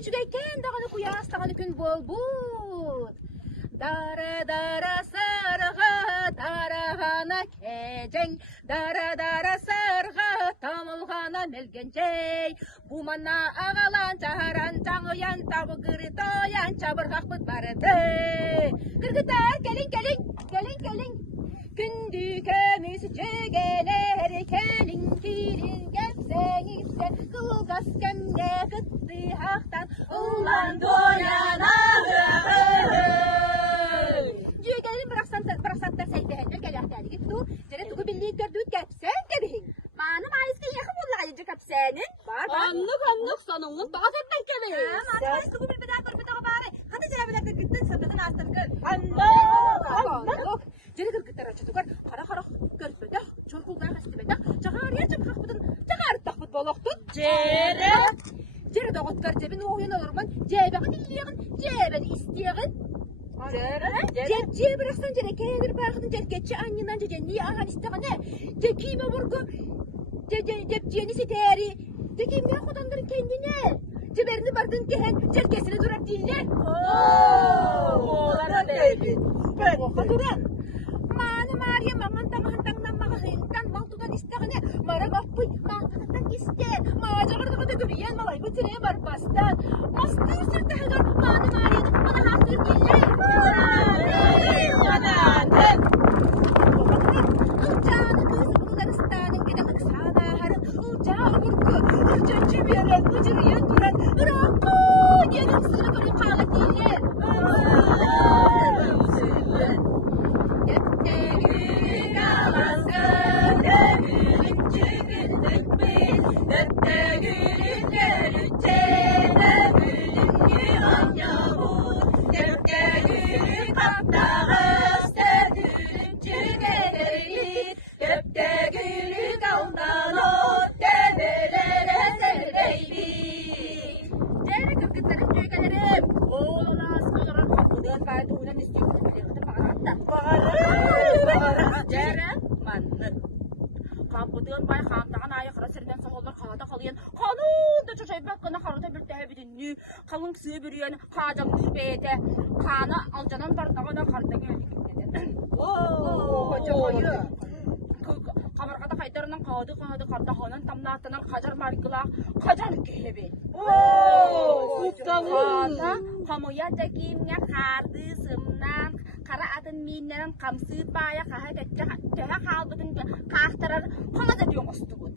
Ücgeyken dağını kuyastağını gün bol bud. Dara dara sarığa tarağana keceng. Dara dara sarığa tamılğana melgencey. Bu mana ağalan çaharan çağıyan tabu gırıtoyan çabırğaq bıt barıdı. Kırgıtar gelin. Gündü kömüs cügeler kelin kilin gepsengipse kılgas kemge gıttı haqtan ulan doyana Cügelerin bıraksanlar seydehenler geliyorlar gittu. Jere tuğu billiği gördüğü gepsen gebihin. Manım ayızkın yakın bunlar ayıcı gepsenin. Anlık sanımın daha zetten kebeği. Manım ayız tuğu bilmeden kırpıdağı bari. Hadi cerebeler gittin sırtadın astırgın. Anlık. Jere kırgıtlar açı tukar. Kara görpödek. Çorkulgar hastibedek. Çağarıya çıp haqbıdın. Çağarıp taqbıd boloqtun. Jere doğutkar cebin oğuyan olurman. Cebeğin illeğin. Cebeni isteğin. Jeb bıraksan jere kelir bağıdın. Jeb geçi annından jebe niye ağan isteğine. Jeb kime vurgu. Jeb jeni siteri. Jeb kime kodandırın kendine. Ceberini bardın kehen. Cerkesine durar diller. Oğlara değdi. Duran. Mana Maria mangantang mahintang mangtudan isteğine. Mara gapıy. Mangtudan ister. Macağırdığı da görüyen malay bitireye barbastan. Mastır sırtağıdır. Mana Maria'nın bana hasır diller. Ucağını kız Bulgaristan'ın giden ıksana harın. Ucağı vurgu. Ucacı bir yere ucırıyan duran. Rakı. Yerim sırı görün kağıt diller. Kapıdığın bay xamdağın ayı qıra sirden soğullar qağda qalıyan qalın da çoşay bakkına qarıta bir təhbidinni qalın kısı bürüyen qacamlı beyete qana alcanan bardağına qarda geldik dedi. Qabarqada qaytarından qağdı qarda xanan tamnatından qajar marqılaq qajar kehebi. Qana qamoya tekimnya qardı sımnan qara adın minnerin qamsıt baya qaha teha qalbıdın qaqtarar qana da diyon ostubut.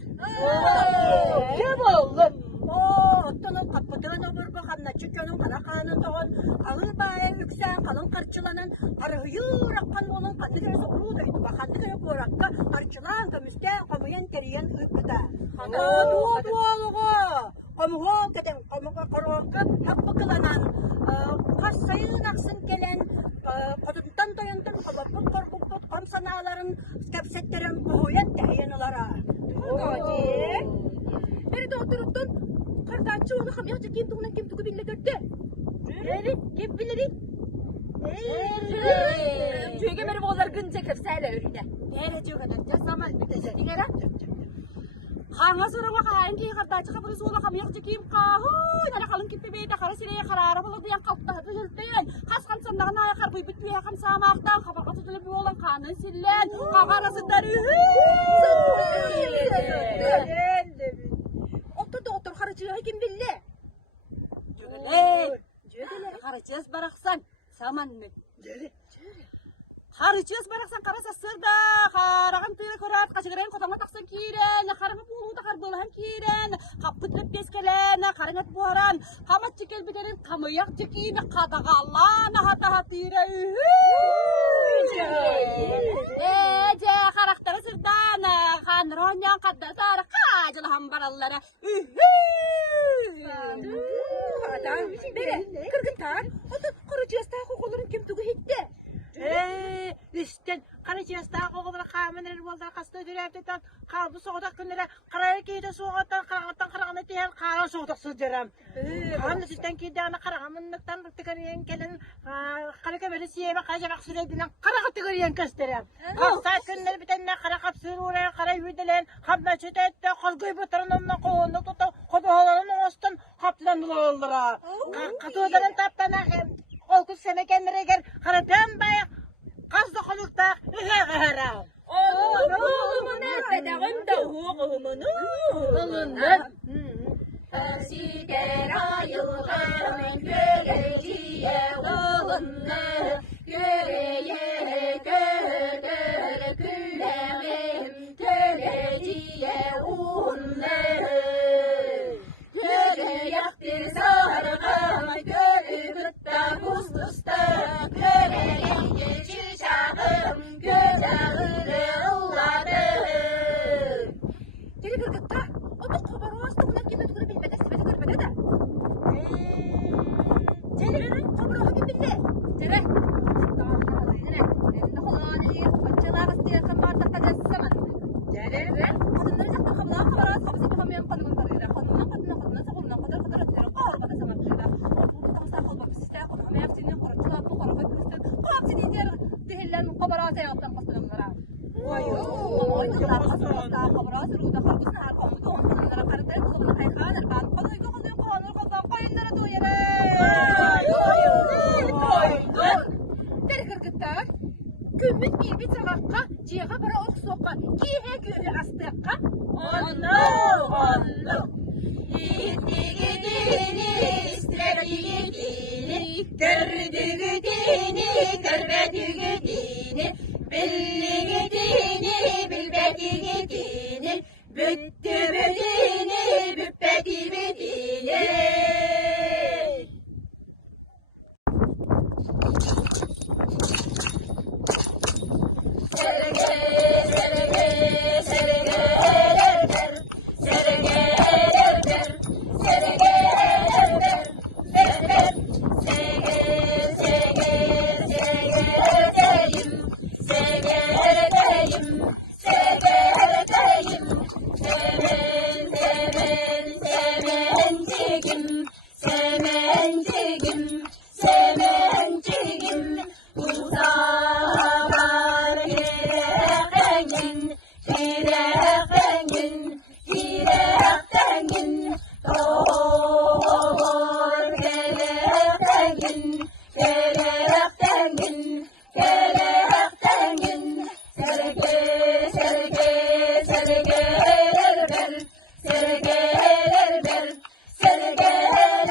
Kim oğlum? Ottonun kapıdığın olur bu hamna çükönün kara kanın doğun ağır baya yüksen kalın karçılanın arıyır akkan olun kandı göre soğuru döytü bakandı göre korakka karçılan kömüsten kamuyen teriyen ıkkıda. Kamuğa keden kamuğa korakka hakkı kılanan kasayın aksın gelen koduntan doyantın kabapın korkukut kamsanaların kapsetlerin kohuyen tehiyenulara. Beri de oturuttun. Kardaççı onu ham yaxşı kim tuğuna kim tuğu bille gördü. Kim bilir? Tüyge meri boğular gınca kepseyle örüne. Nere cügeden zaman bitecek. Dinera? Xanga soruma qahayn ki qardaçı qabri soğula ham yaxşı kim qahu. Nana qalın kipi beyde qara sireye qarara bulu diyan qalqta hırtayın. Qasqan sandağın aya qarbuy bitliye qan samaqtan qabar qatıtılı bir olan qanın sillen. Qaqarasınlar Otur harcıya kim bille? Qarıcız baraqsan saman mı? Qarıcız baraqsan qarasa sırda qarağın tiri korat qaşıgıren qotama taqsan kiren qarıngı bulu da qarbolahan kiren qappıtlıp beskelen qarıngıt buharan qamat çikel biterin qamayak çikini qadağalana hata hatire je qaraktarı sırdan qanronyan qaddatar qajıl hambarallara Bere, kırgıtar. Otur kırıcıyasta kokuların kim tuğu hitti. Üstten karıcıyasta oğulları kağımın el bolda kastı dürevdetten kalbı soğudak günlere karaya kiyde soğuqattan karağıttan karağına diyen kağa soğuduk sığdırım. Hamle sizden ki dağına karahamınlıktan tıkırıyan gelin karaka böyle siyeme kaçamak sürediğinden karaka tıkırıyan gösterem. Kalsak günleri bitenine kara kapsır uğraya kara yüdelen hapna çötette kalgıy bıtırın onunla koğunlu tutu koduhaların ostun haplanılı oldura. Katığıların taptana olkuz sene kendine gel karadan bayak kazdı konukta hıhıhıhıra. Oğlumun nerede de oğlumun Sidera yılgın göreciye oğlunne göreye gödere gülerim göreciye oğlunne göre yaktır sargama göre gıtta kustusta göre geçir çağım göre ulladım Deli gırgıtta o da kabarı hasta buna kime tukunu bilmede sibede görmede de Cere kabarı hadi bildi Cere Tamam tamam yine elinde kolağını yer Açılar hastayarsan bardak kaçarsın Cere kadınları zaten kabına kabarı kabısı yapamayan kadının karıyla kadına sokuluna kadar atları ağır bana zaman kıyla Bu kamsa kol bak işte onu ama yaptığını korçular bu korku kıstı Kapsi diğer dihillen kabarı yaptan kastırımlara Vay oyunlar kastırımlar kabarı sırıda kalbusuna her komuda onlara karıtları koluna kaykanır ben kanıyla kalıyor kanır kaldan kayınlara doyere Deri kırgıtlar Gümbüt bir bir tarafka ciğe para ok soka gihe gühe astıkka Allah Gitti gidini istredi gidini Gördü gidini görmedi gidini Billi gidini bilbedi gidini Büttü büdini büppedi büdini Serge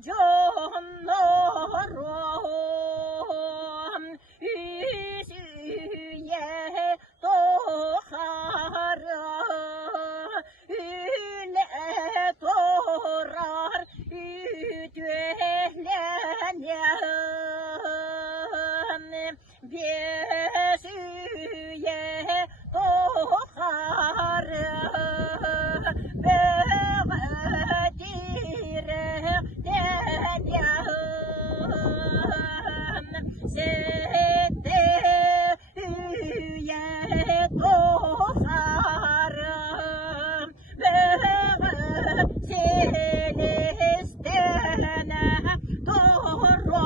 John besüye tokarı böğdire deryam sette üye tokarım böğdire istene doğru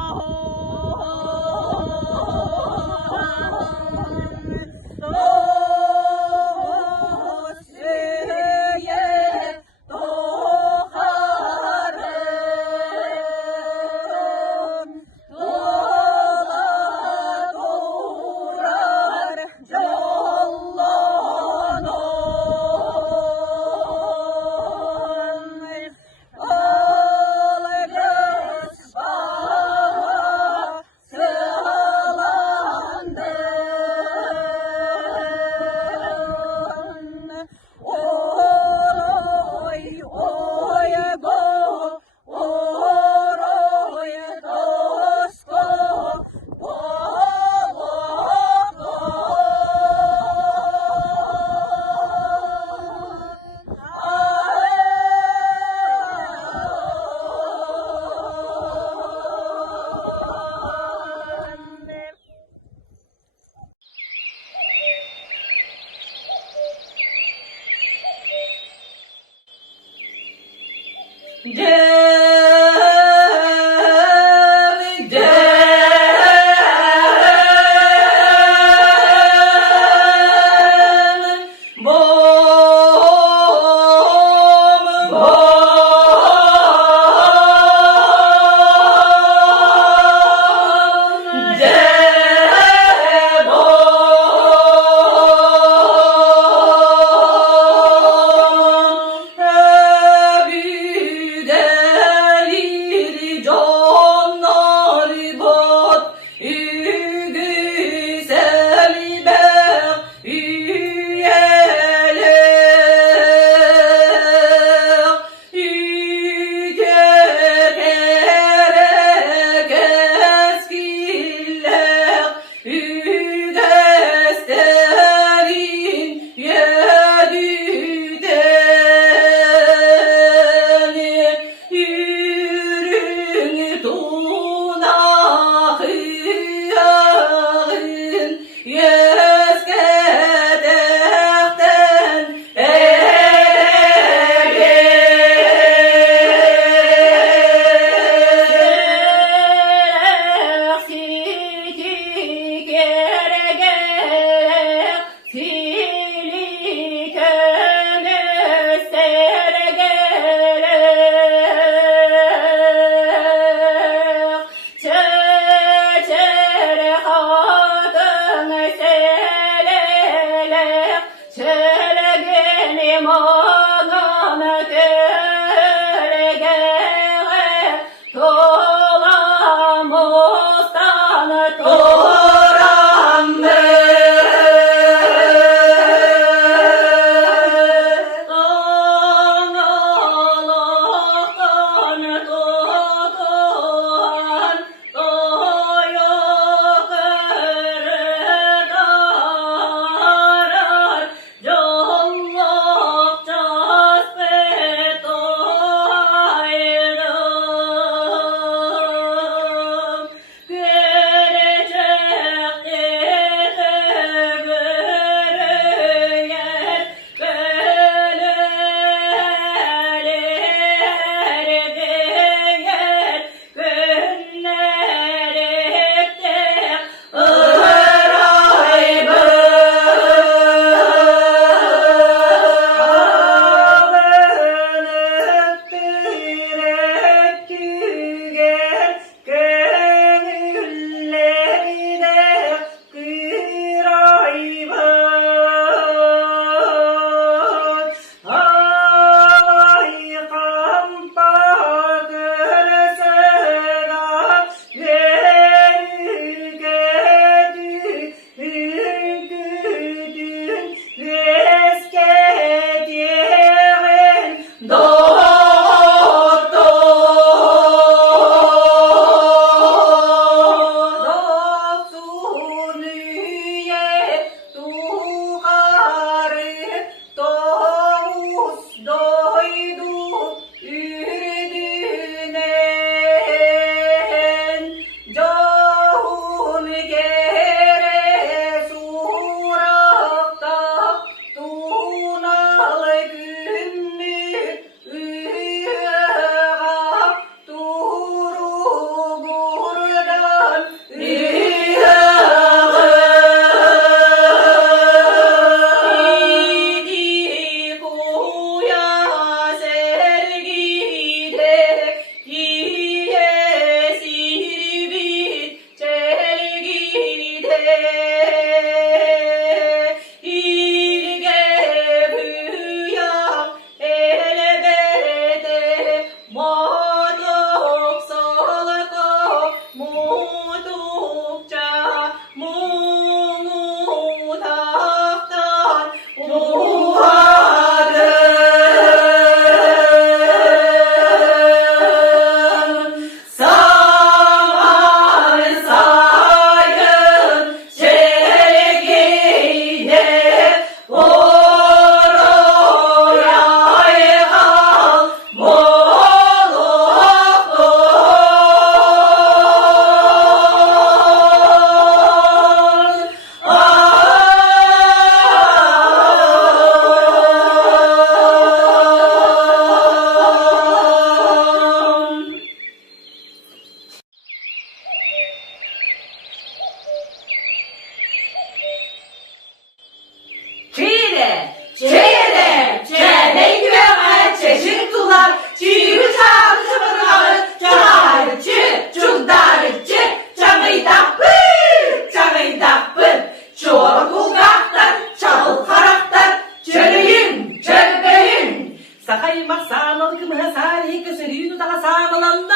Çeyre, çeyre güveme, çeşin tular, çiğri çağrı çabırgalı, çağrıcı, çudarıcı, çağıydak pır, çağıydak pır, çoğu bulgaktar, çağıl karaktar, çöleyim, çölbeyim. Sakaymak sağmalıkımı sari kösörüyünü daha sağmalandı,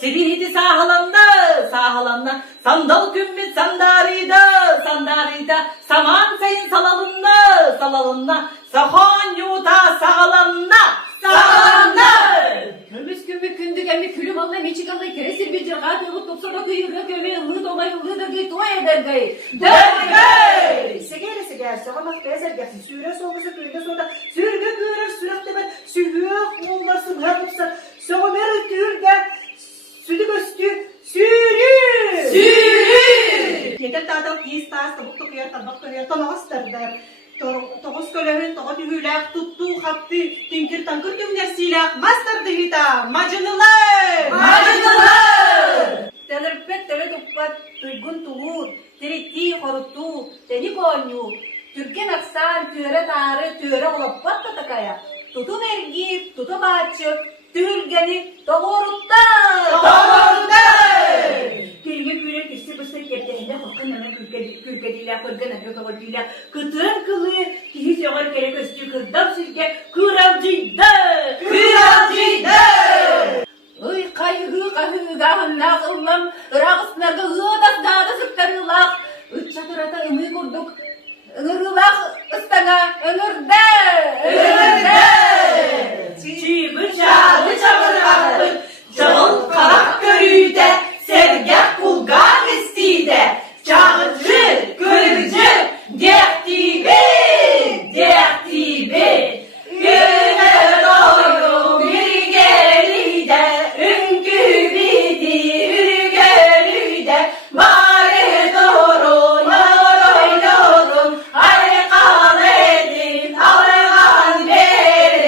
siridi sahalandı, sandal kümbit sandarida, saman sayın salalında, sahan yuta sağalandı. Kömüs kümbük kündük emmi külüm Allah meçikalı keresir bir cırgat yolu topsana kıyırga kömeği ılı domay ılı da gıy toy eder gıy. Dörgöy! Seger, soğamak bezer gelsin. Sürü soğusu köyde sonra sürgü kuyurur, sürükte ben sürgü olmasın, hırmıksın. Soğu bir türge, sütü göstü, sürü! Yeter tadal kiyis tağız, tabuk tokuyar, tabak tokuyar, tanağız derler. Toğuz kölerin, toğu dühülak, tuttu, kaptı, tinkir tankır tümler silak, master dihita, macınılar! Telirpet tele tuppat, tuygun tuğur, tiriti korutu, teni konyu, Türken aksan, töre tarı, töre olappat tatakaya, tutun ergi, tutu bahçı, tülgeni, doğurutta! Gülge büyüre kişi bıstık yepterinde kokun hemen kürkediyle, kırgın kökavadıyla, kıtın kılı, kihis yoğur kere köstü, kırdım silke, kıravcıydı! Uy kayığı gahınla kıllam, ırağısınarga ığdas dağda sıktarılak, üç çatırata ımı kurduk, ığırılak ıstana öngürde! Çiğbı çağlı çabırgaklı, çağıl kalak görüyde, sergah kulgar istide, çağıcı, kırıcı, dektibi, güne doyum bir gelide, ünkü biti ürgelide, bari dorun, oynadım, aykan edin, aykan verin.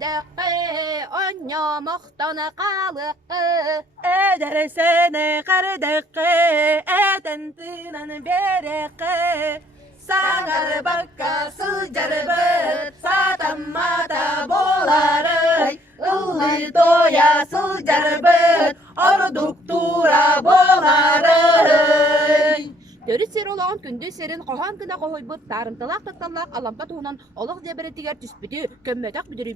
дәққе, оньо мұқтаны қалыққы. Әдәресені қардыққы, әтінтінін береққы. Саңар баққа сұлжарбыт, сатаммата болары. Ұлы тоя сұлжарбыт, ордук тура болары. Дөрүс сер олаған күнді серін қоған кына қойбыт, тарымтылақ тақталақ алампа туынан олық дебіретігер түспіті, көмметақ бүдірі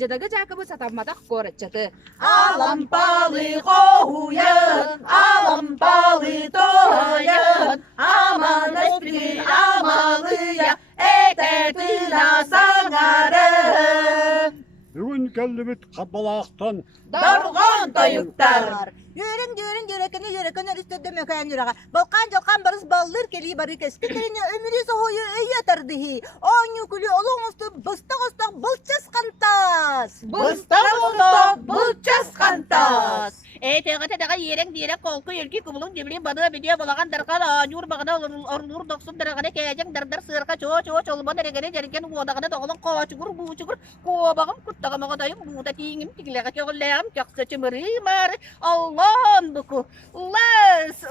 жадағы жақыбы сатамматақ қорытчаты. Алампалы қоуын, алампалы тоян, аман өспін амалыя, әтәтіна саңары. Бүгін кәлібіт қабалақтан Дарған тайыктар. Юрекені үстеді мөкән юраға. Балқан жалқан барыс баллыр келі бары кәсті керіне өмірі соғойы өй атардығы. Оңы күлі олың ұсты бұстақ бұлчас қантас. Бұстақ бұлчас қантас. Тәғатаға ерен дирек қолқы елкі күбілін жемілен бады бедеу болаған дарқан анюр бағына орнур доқсын дарағаны кәжен дардар сырқа чолбан әрегені жерген одағаны доғылын қочығыр бұчығыр қобағым күттағымағадайым бұта тиіңім тігіліға кеғілләғым кәқсы чымыры мары Allah'ın buku. Las.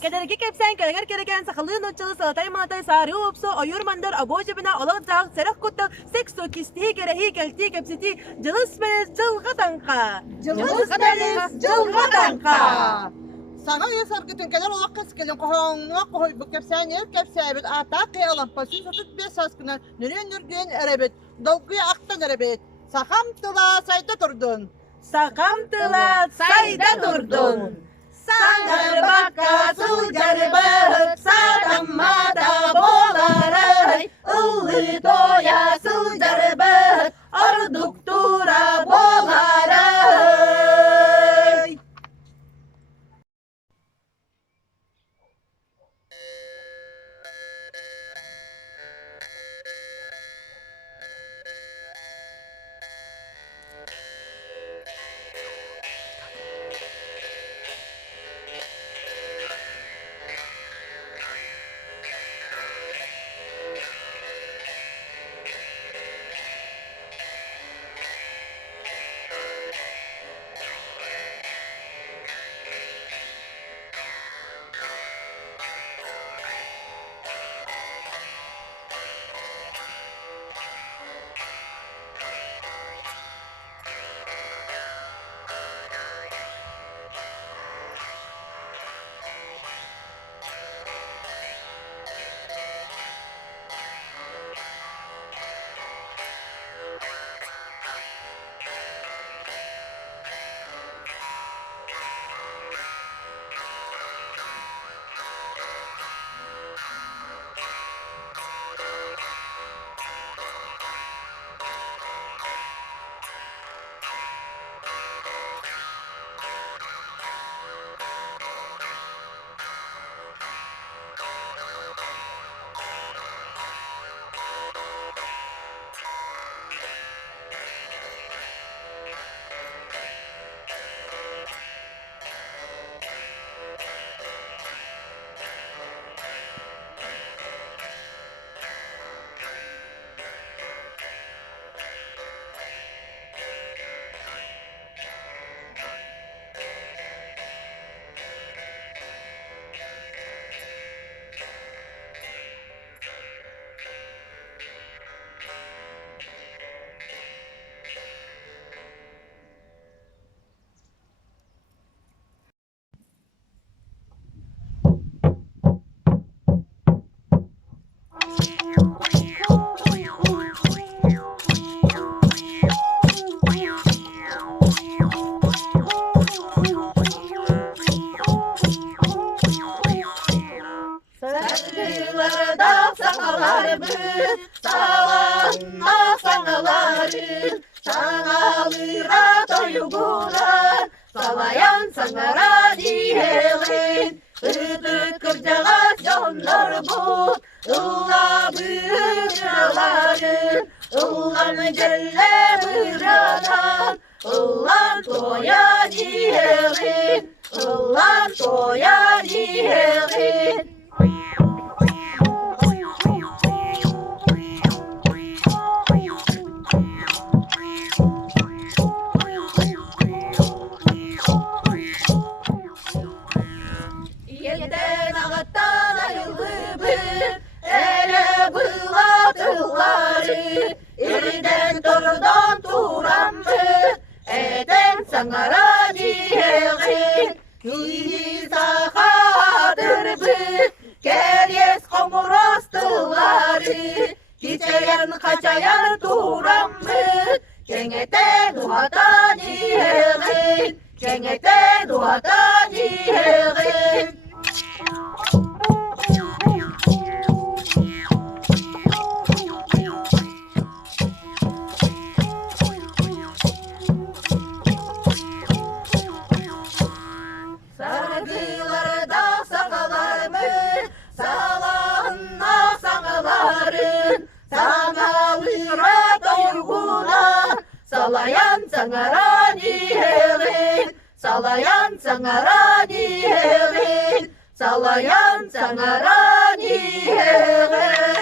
Kederki kepsen kereger kereken sakalın uçalı salatay matay sarı upsu oyur mandar agojibina olak cağ serak kutak sekso kisti kerehi kelti kepsiti cılız beliz cılga tanka. Sana yasar gittin kadar olak keskelen kohonga kohoy bu kepsen yer kepsebet ataki alan pasin satut besas kınan nürün nürgün erebet dolguya aktan erebet sakam tıla sayda durdun. Sangar bakka sucarbıt satammata boları. Ullı toya sucarbıt orduk tura boları. Çağalıra toygular, salayan sangara dihelin. Üdük kırcağa canlar bu, ılla bırıcıların. Illan celle bırıdan, ıllan toya dihelin. Illan toya dihelin. Açayan turamı Cengete duhata ciherin Cengete duhata ciherin Sargıları da sakalar mı? Sağlağına sağların Sağalıra doyguna Salayan sangara diherin Salayan sangara diherin Salayan sangara diherin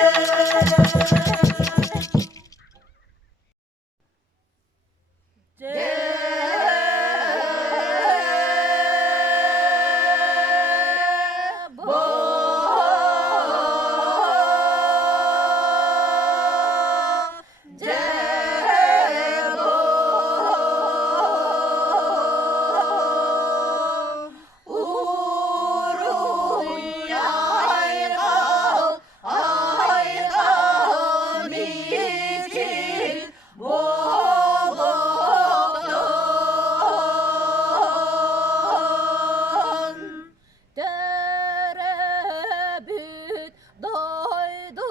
Terebüt doydutun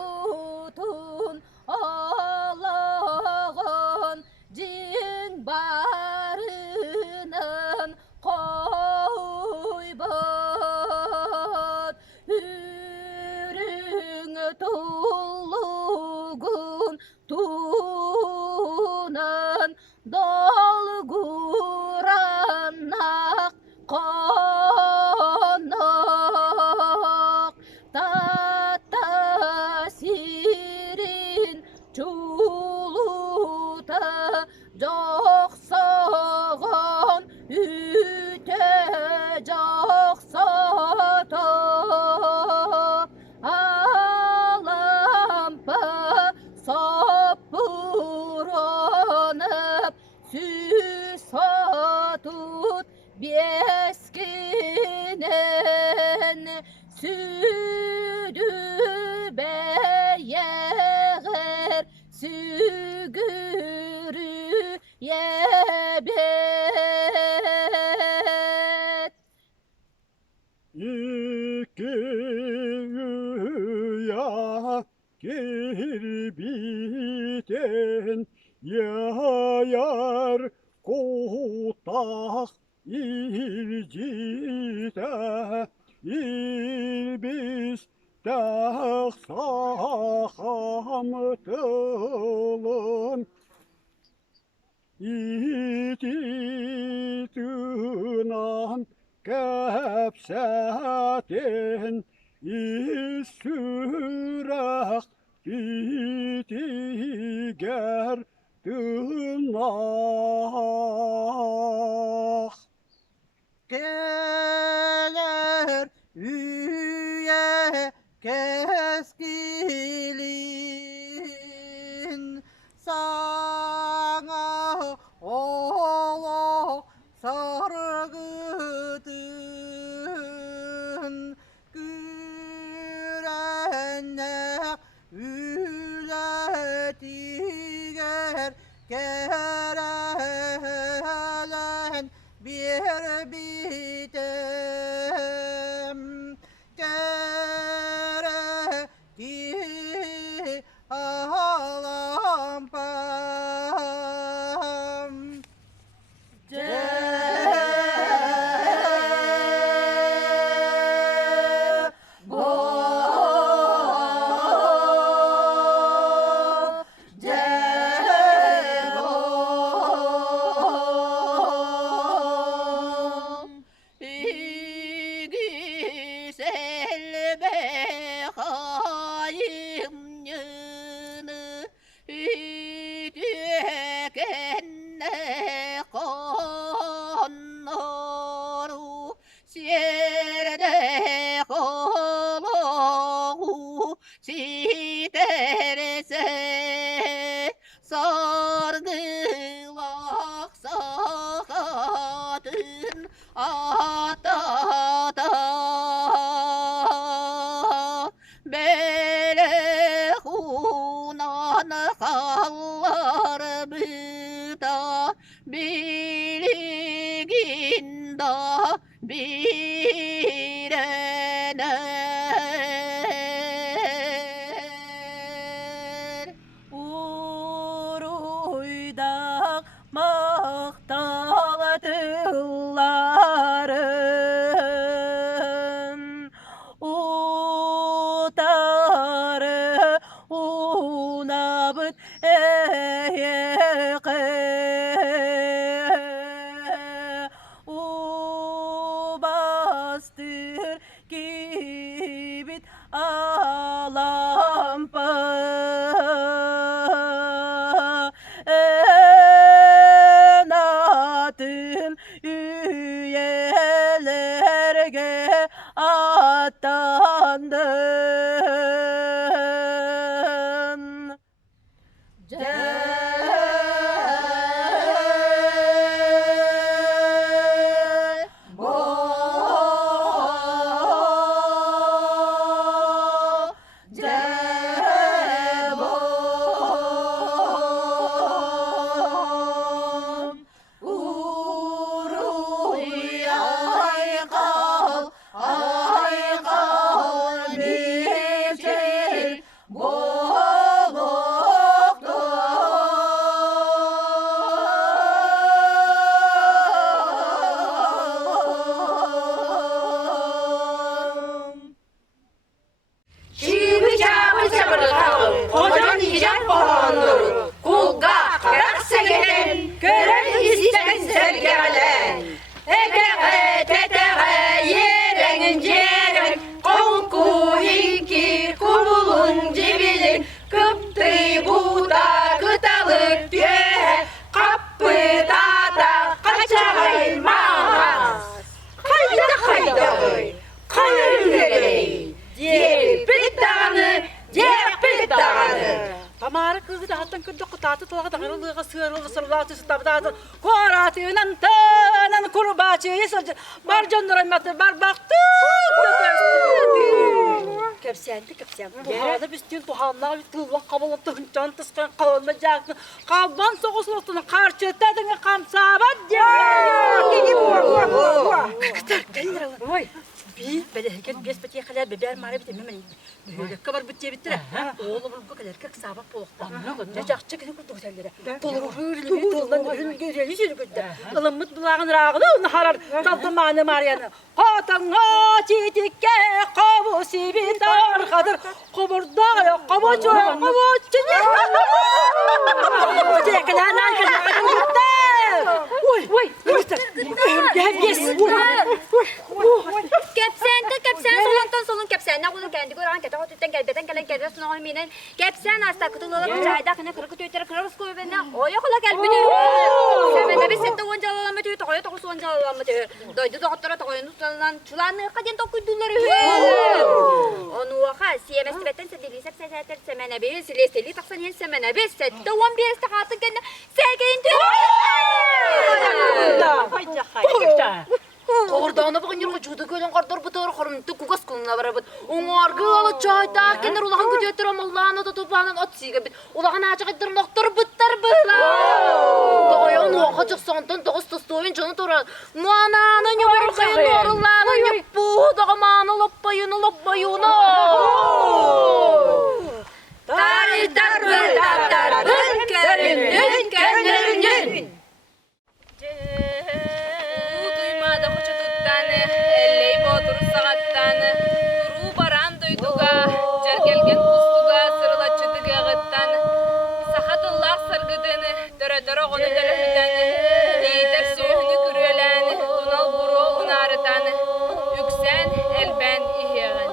Allah'ın cin barının koybat Hürün tulluğun tunan dolguranak konak Tata sirin çuluta Joksoğun üte joksata Alampa sapıranıp süs atut Beskinen südü beyer sügürü yebet İki rüya girbiten yayar kutak ilcide ilbiz dağ sahamtılın iti tınan kapsaten isürak itiger tırnak Gelir üye keskilin sana oğlak sargıdın gürenler ületiger kerelen bir bitem kere ki alampam Sargılak sakatın atada bele huna Anı hallarımı da biligin da birener. Uruydak maqtal tılların utarı unabıt eyeke ubastır gibit alampa enatın üyelerge atandın. Kocan yiyecek olanları, kulga karaksa gelen, gören isteyen sergelen. Eteğe teteğe yerenin ceren, konku inki kumulun cibilin, kıptı buda kıtalık diye, kapı dağda kaçağın mağaz. Hayda kayırırey, diye bir dağını, bir dağını. Tamarı kızı da hattan kürdü kıtatı tulağı da kırılığı sığırılı sırlatı sıtabıdatı koratıyla tanan kurbağacıyı sırcı bar candıramatı bar baktı kepsendi bu halde biz değil bu halde bir tığla kabalıp can tıskan kalmayacaktı kalban soğusulutunu karşı etedin kamsabat ya kıtar gelir oy bir belirken bir spatiye kadar beber mare bitemem böyle kabar bütçe bitti oğlum bu kadar kırk sabah polukta ne çakçı kene kurdu otellere tolur hürlü bir toldan hürlü göreli sürü güldü ılımıt bulağın rağını onu harar taltamanı mariyanı hatan ha çitikke kavu sibit arkadır kuburda kavucu kavucu tekrar Oy, gel yes. Kepsen solun kepsen. Ne bunu kendi gören kete hotutten gelbeten gelen kete sunağı minen. Kepsen hasta kutuları mücahide kene kırık tüytere kırarız koyu benne. Oya kola gelmedi. Semene bir sette onca alamı tüy tokoya tokusu onca alamı tüy. Doydu doktora tokoya nustalan çulanı kadın tokuyduları. Onu vaka CMS betten sedili sep seter semene bir sileseli taksan yen semene bir sette 11 istihatı gene segeyin tüy. Orada bakın yürü juda gelen kartar bu doğru korumtu kugas kuluna barabıt. Onargı alı çayda kendir ulahan güdüyettir amallağına da topanan at siga bit. Ulahan açık ettir noktar bittar bıla. Doğaya onu akacak santan doğuz tostoyun canı toran. Muananın yuvarı kayın doğrulanın yapbu. Dağı manı lopbayını. Tari tarbı tarbın körünün. Duymada koçu tuttanı, elley boğduru sağattanı, duru baran duyduga, jergelgen kustuga, sırılaçıdıga gıttanı, sahatıllah sargıdını, dörö onu dölöpüdanı, lider söğünü kürölänı, dunal buru unarıtanı, yüksen elben ihyeğin.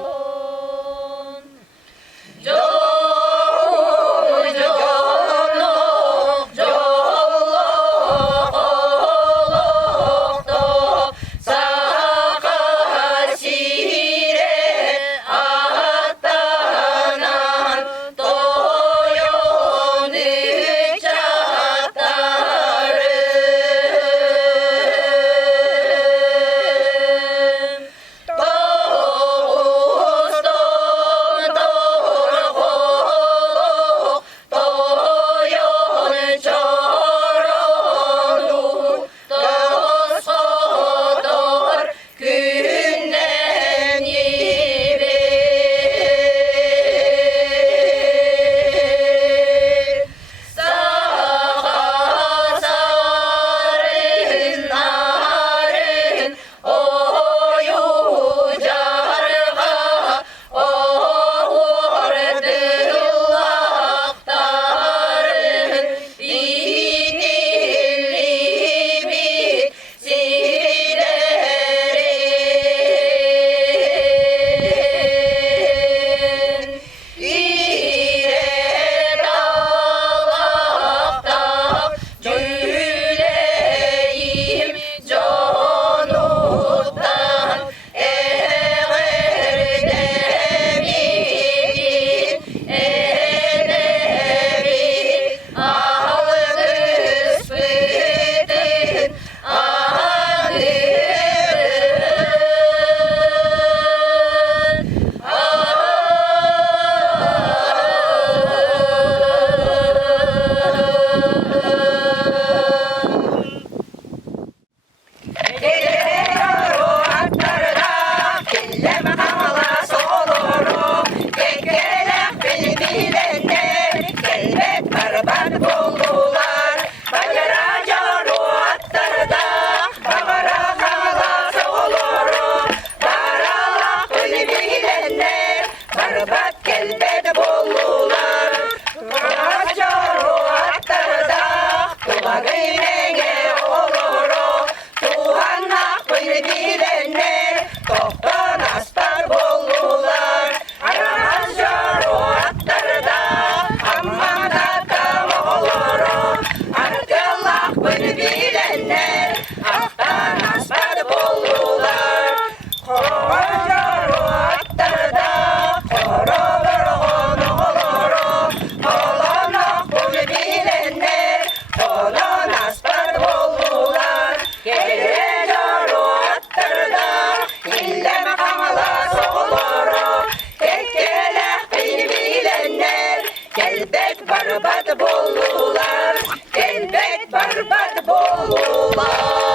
barbat bollular, elbet barbat bollular.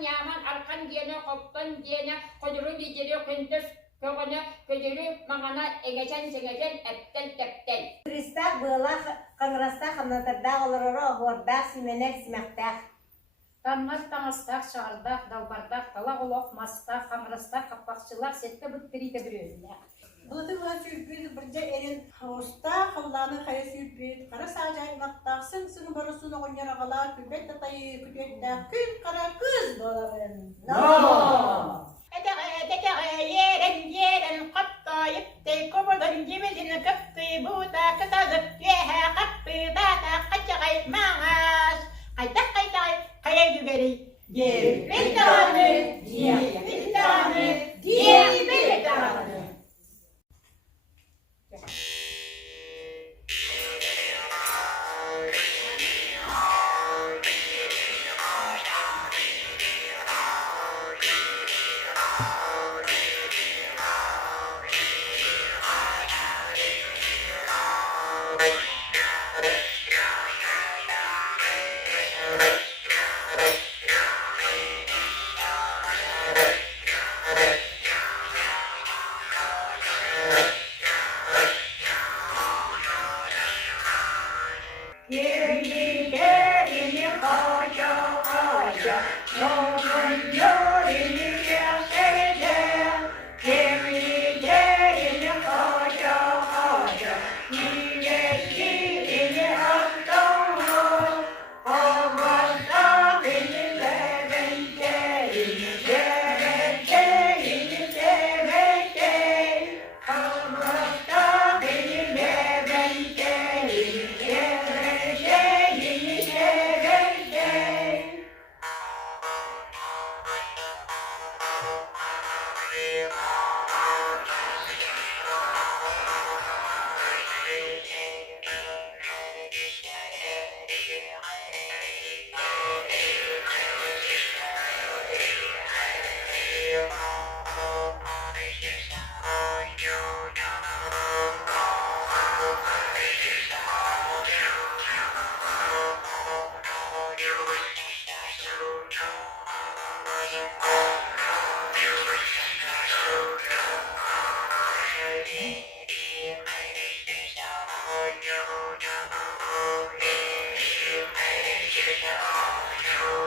Yaman arkan diyene koppan diyene koduru diyene küntös kögöne ködürü mangana egeçen eptel teptel. Кристак была конгресста хамнатырда олорора гордак сименек симактак. Танмас таңыстақ, шағырдақ, далбардақ, талақ олақ, мастақ, қаңырыстақ, қаппақшылақ, сетті бұттырейді бір өзіне. Бұлды бұға сүйіппейді бірде әрін хауыста, қауланы қая сүйіппейді, қара сағжайнақтақ, сың барысуны ғынерағалар, күлбет татайы күтеттақ, күн қара күз боларын. Ерен қаптайып, тей көбірдің жемелдені көпті бұта кітазып, еға қапты дата қачағай маңаш. Қайта қая жүгері. Дербетаны.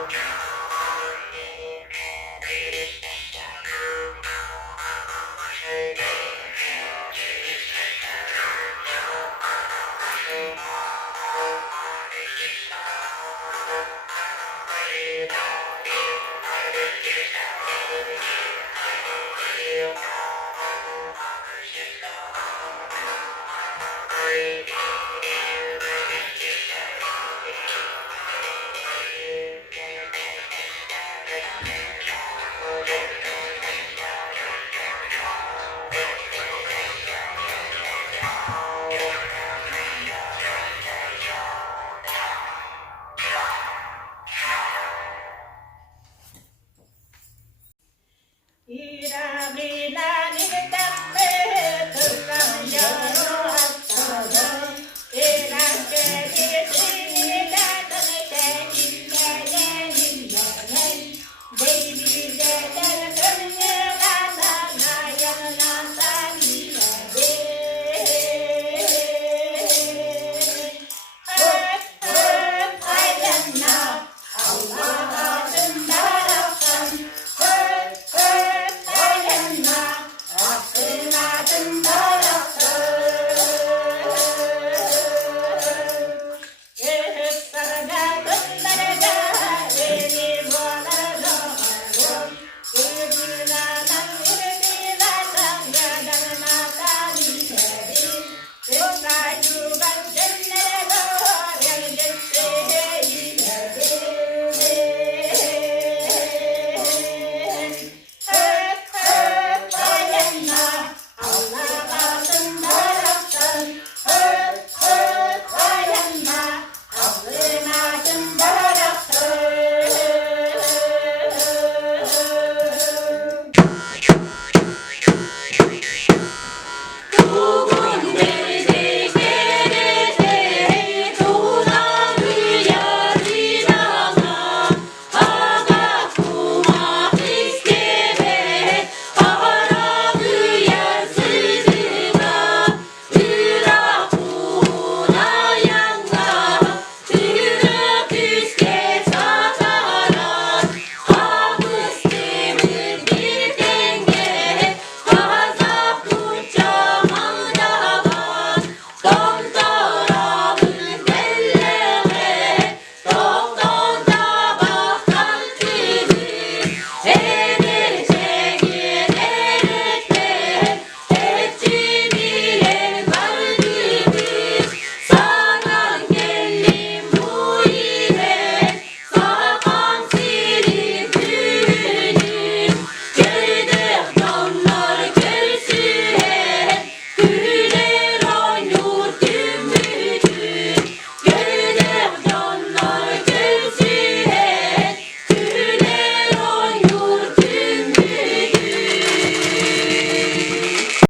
Thank you.